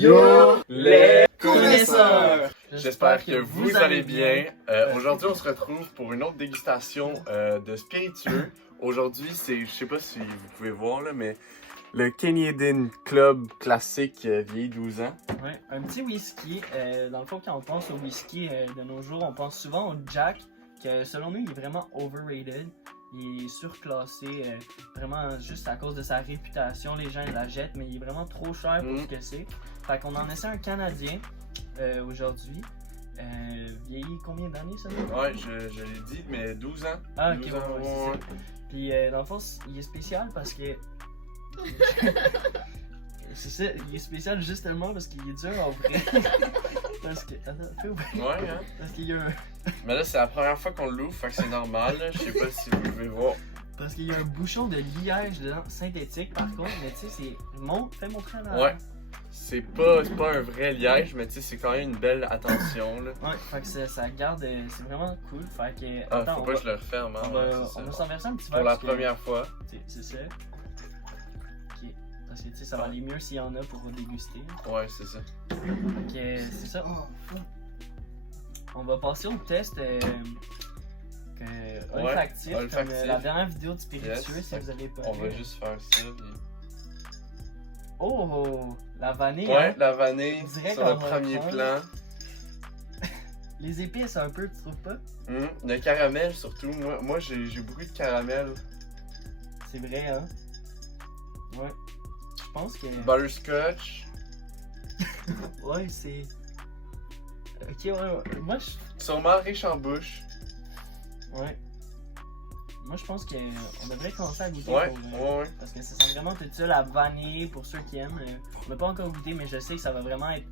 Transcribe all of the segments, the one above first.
Yo les connaisseurs! J'espère que vous allez bien. Aujourd'hui, on se retrouve pour une autre dégustation de spiritueux. Aujourd'hui, c'est, je sais pas si vous pouvez voir là, mais le Canadian Club classique vieilli 12 ans. Ouais, un petit whisky. Dans le fond, quand on pense au whisky de nos jours, on pense souvent au Jack, que selon nous, il est vraiment overrated. Il est surclassé, vraiment juste à cause de sa réputation. Les gens la jettent, mais il est vraiment trop cher pour ce que c'est. Fait qu'on en essaie un Canadien aujourd'hui. Vieilli combien d'années ça? Ouais, je l'ai dit, mais 12 ans. Ah, ok, 12 ouais, ans, ouais, c'est ça. Puis dans le fond, il est spécial parce que. C'est ça, il est spécial justement parce qu'il est dur en vrai. Parce que. Attends, fais ouvrir. Ouais, hein. Parce qu'il y a un. Mais là, c'est la première fois qu'on l'ouvre, fait que c'est normal. Là. Je sais pas si vous pouvez voir. Parce qu'il y a un bouchon de liège dedans, synthétique par contre, mais tu sais, c'est. Fais montrer à la. Ouais. C'est pas un vrai liège, mais tu sais, c'est quand même une belle attention. Là. Ouais, fait que ça garde. C'est vraiment cool. Fait que. Ah, Attends, faut pas que je le referme. Hein, on va s'en verser un petit pour verre. la parce que- première fois. C'est ça. Ok. Parce que tu sais, ça va aller mieux s'il y en a pour déguster. Ouais, c'est ça. Ok, c'est ça. On va passer au test olfactif, comme olfactif. la dernière vidéo de spiritueux, Yes. si vous avez pas On vu. va juste faire ça. Puis... Oh, la vanille. Ouais, hein? la vanille Direct sur en le premier reprendre. plan. Les épices un peu, tu trouves pas? Le caramel surtout. Moi j'ai beaucoup de caramel. C'est vrai, hein? Ouais. Je pense que. Butterscotch. Ouais, c'est. Ok, ouais. Moi, je. Sûrement riche en bouche. Ouais. Moi, je pense qu'on devrait commencer à goûter. Ouais, pour, ouais. Parce que ça sent vraiment tout ça, la vanille, pour ceux qui aiment. On n'a pas encore goûté, mais je sais que ça va vraiment être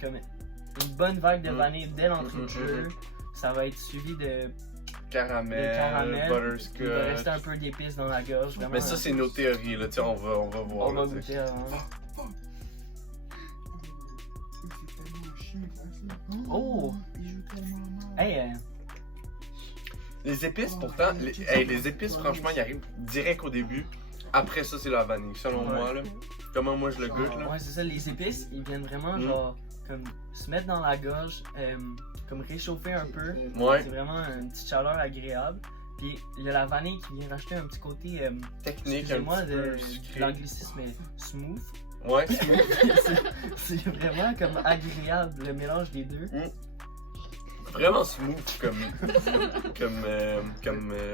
comme une bonne vague de vanille dès l'entrée de jeu. Ça va être suivi de Caramel, caramel. butterscotch. Il va rester un peu d'épices dans la gorge. Vraiment, Mais ça, c'est nos théories, là. Tiens, on va voir. on va là, tu sais. goûter avant. Oh! Hey, Les épices, pourtant, les épices, franchement, ils arrivent direct au début. Après ça, c'est la vanille, selon Ouais. moi, là. Comment moi je le goûte, là. ouais, c'est ça, les épices, ils viennent vraiment genre comme se mettre dans la gorge, comme réchauffer un peu. Ouais, C'est vraiment une petite chaleur agréable. Puis il y a la vanille qui vient rajouter un petit côté, technique, un excusez-moi petit de peu sucré. l'anglicisme, mais smooth. Ouais, smooth. C'est vraiment comme agréable le mélange des deux. Vraiment smooth,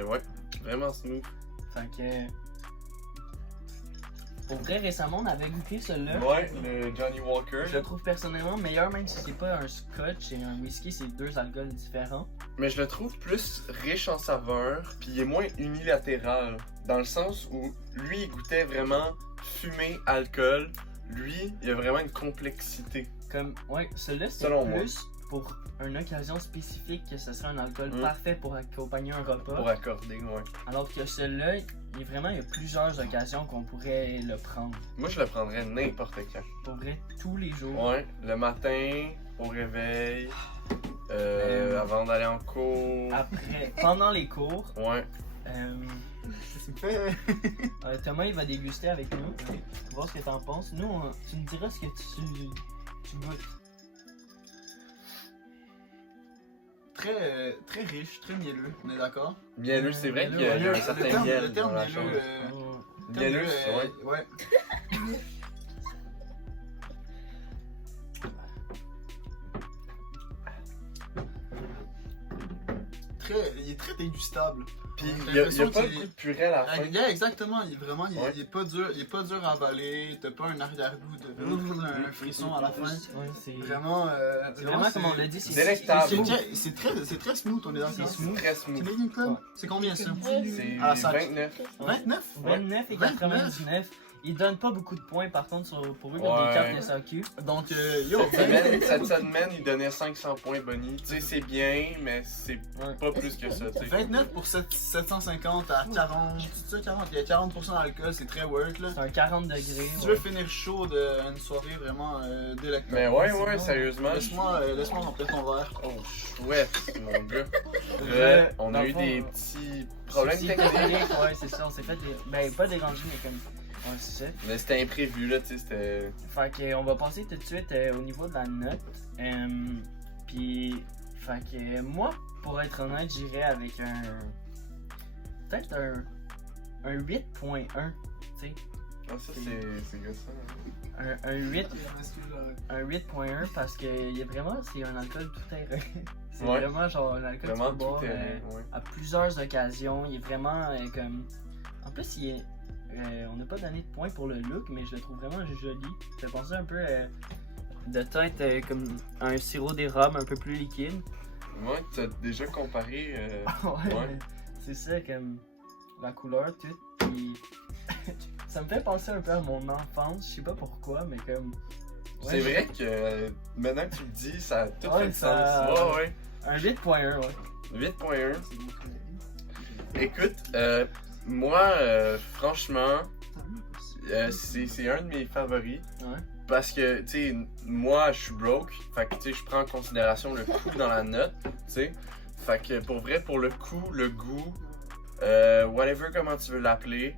ouais, vraiment smooth. Fait que. Pour vrai, récemment, on avait goûté celui-là. Ouais, le Johnny Walker. Je le trouve personnellement meilleur, même si c'est pas un scotch et un whisky, c'est deux alcools différents. Mais je le trouve plus riche en saveur, puis il est moins unilatéral. Dans le sens où lui, il goûtait vraiment fumée, alcool. Lui, il y a vraiment une complexité. Comme, ouais, celui-là, c'est Selon moi. plus pour une occasion spécifique que ce serait un alcool Mm. parfait pour accompagner un repas. Pour accorder, ouais. Alors que celui-là, il y a plusieurs occasions qu'on pourrait le prendre. Moi, je le prendrais n'importe quand. Pour vrai, tous les jours. Ouais, le matin, au réveil, avant d'aller en cours. Après, pendant les cours, Ouais. Thomas, il va déguster avec nous. Voir ce que t'en penses. Nous, tu me diras ce que tu goûtes. Très riche, très mielleux, on est d'accord? Mielleux, c'est vrai qu'il y a mielleux, un certain miel le terme dans la mielleux, chose. Mielleux, ouais. ouais. Il est très dégustable. Puis J'ai il y a l'impression pas qu'il- le goût de purée à la fin. Yeah, exactement, il Ouais. est pas dur à avaler, t'as pas un arrière-goût de un frisson à la fin. Ouais, c'est Vraiment, c'est vraiment comme on l'a dit, c'est délectable. c'est très smooth, on est d'accord. C'est smooth. Très smooth. Canadian Club, Ouais. c'est combien ça? C'est À la sac. 29. 29? 29 et 99. Ils donnent pas beaucoup de points par contre pour eux comme Ouais. des cartes SAQ. Donc, yo, Cette semaine, il donnait 500 points Bonnie. Tu sais, c'est bien, mais c'est pas plus que ça, tu sais. 29 pour 750 à 40. C'est ça, 40? Il y a 40% d'alcool, c'est très worth là. C'est un 40 degrés. Si tu veux finir chaud d'une soirée vraiment délectable. Mais ouais, c'est ouais, bon. sérieusement. Laisse-moi remplir ton verre. Oh, chouette, mon gars. On dans a le eu fond, des petits problèmes soucis techniques. Ouais, c'est ça, on s'est fait des... Ben, pas dérangé, mais comme Ouais, c'est ça. Mais c'était imprévu, là, tu sais, c'était... Fait que, on va passer tout de suite au niveau de la note. Puis, fait que moi, pour être honnête, j'irais avec peut-être un 8.1, tu sais. Ah, ça, c'est gossant. Un 8.1 parce que il y a vraiment, c'est un alcool tout terrain. C'est Ouais. vraiment genre un alcool que tu Vraiment peux tout boire terrain, ouais. à plusieurs occasions. Il est vraiment comme. En plus, il est. On n'a pas donné de points pour le look, mais je le trouve vraiment joli. Ça fait penser un peu de tête comme un sirop d'érable un peu plus liquide. Ouais, tu as déjà comparé... Ouais, Ouais. c'est ça, comme la couleur, tout. Puis ça me fait penser un peu à mon enfance, je sais pas pourquoi, mais comme. Ouais, C'est vrai que maintenant que tu le dis, ça a tout Ouais, fait le ça- sens. Ouais, ouais. Un 8.1, ouais. 8.1. Écoute, moi, franchement, c'est un de mes favoris. Ouais. Parce que, tu sais, moi, je suis broke. Fait que, tu sais, je prends en considération le coût dans la note, tu sais. Fait que, pour vrai, pour le coût, le goût, whatever comment tu veux l'appeler,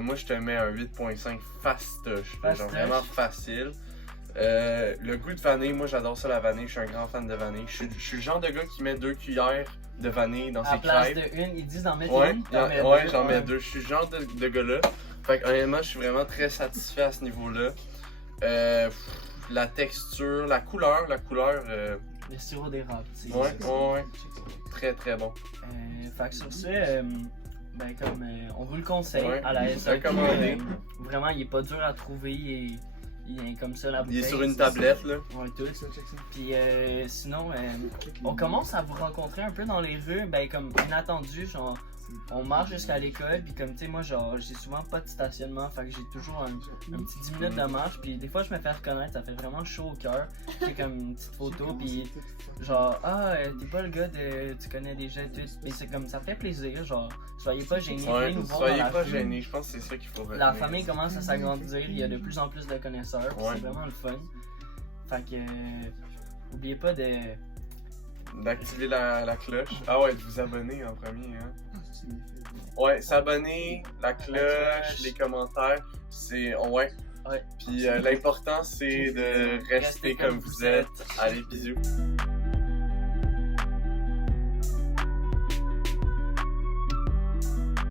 moi, je te mets un 8.5 fastoche. Genre Fastoche. vraiment facile. Le goût de vanille, moi, j'adore ça, la vanille. Je suis un grand fan de vanille. Je suis le genre de gars qui met 2 cuillères de vanille dans À la ses place crêpes. de une, ils disent d'en mettre Ouais, une. j'en mets 2. Je suis le genre de gars-là. Fait que honnêtement, je suis vraiment très satisfait à ce niveau-là. La texture, la couleur, Le sirop d'érable, tu sais. ouais, très très bon. Fait que sur ça, ben comme on vous le conseille Ouais, à la SAQ. recommandé. Vraiment, il est pas dur à trouver. Il est comme ça la Il bouteille. est sur une tablette, là. Ouais, tout. Puis sinon, on commence à vous rencontrer un peu dans les rues, ben comme inattendu, genre on marche jusqu'à l'école, puis comme tu sais, moi genre j'ai souvent pas de stationnement, fait que j'ai toujours un petit 10 minutes de marche, puis des fois je me fais reconnaître, ça fait vraiment chaud au cœur. C'est comme une petite photo, puis genre t'es pas le gars de tu connais déjà tout, puis c'est comme ça fait plaisir, genre soyez pas gênés, Ouais, venez nous voir dans soyez la pas rue. gênés, je pense que c'est ça qu'il faut retenir. La famille commence à s'agrandir, il y a de plus en plus de connaisseurs, puis Ouais. c'est vraiment le fun. Fait que oubliez pas de D'activer la cloche. Ah ouais, de vous abonner en premier, hein. Ouais, s'abonner, la cloche, les commentaires, c'est... Ouais. Ouais. Puis l'important, c'est de rester comme vous êtes. Allez, bisous.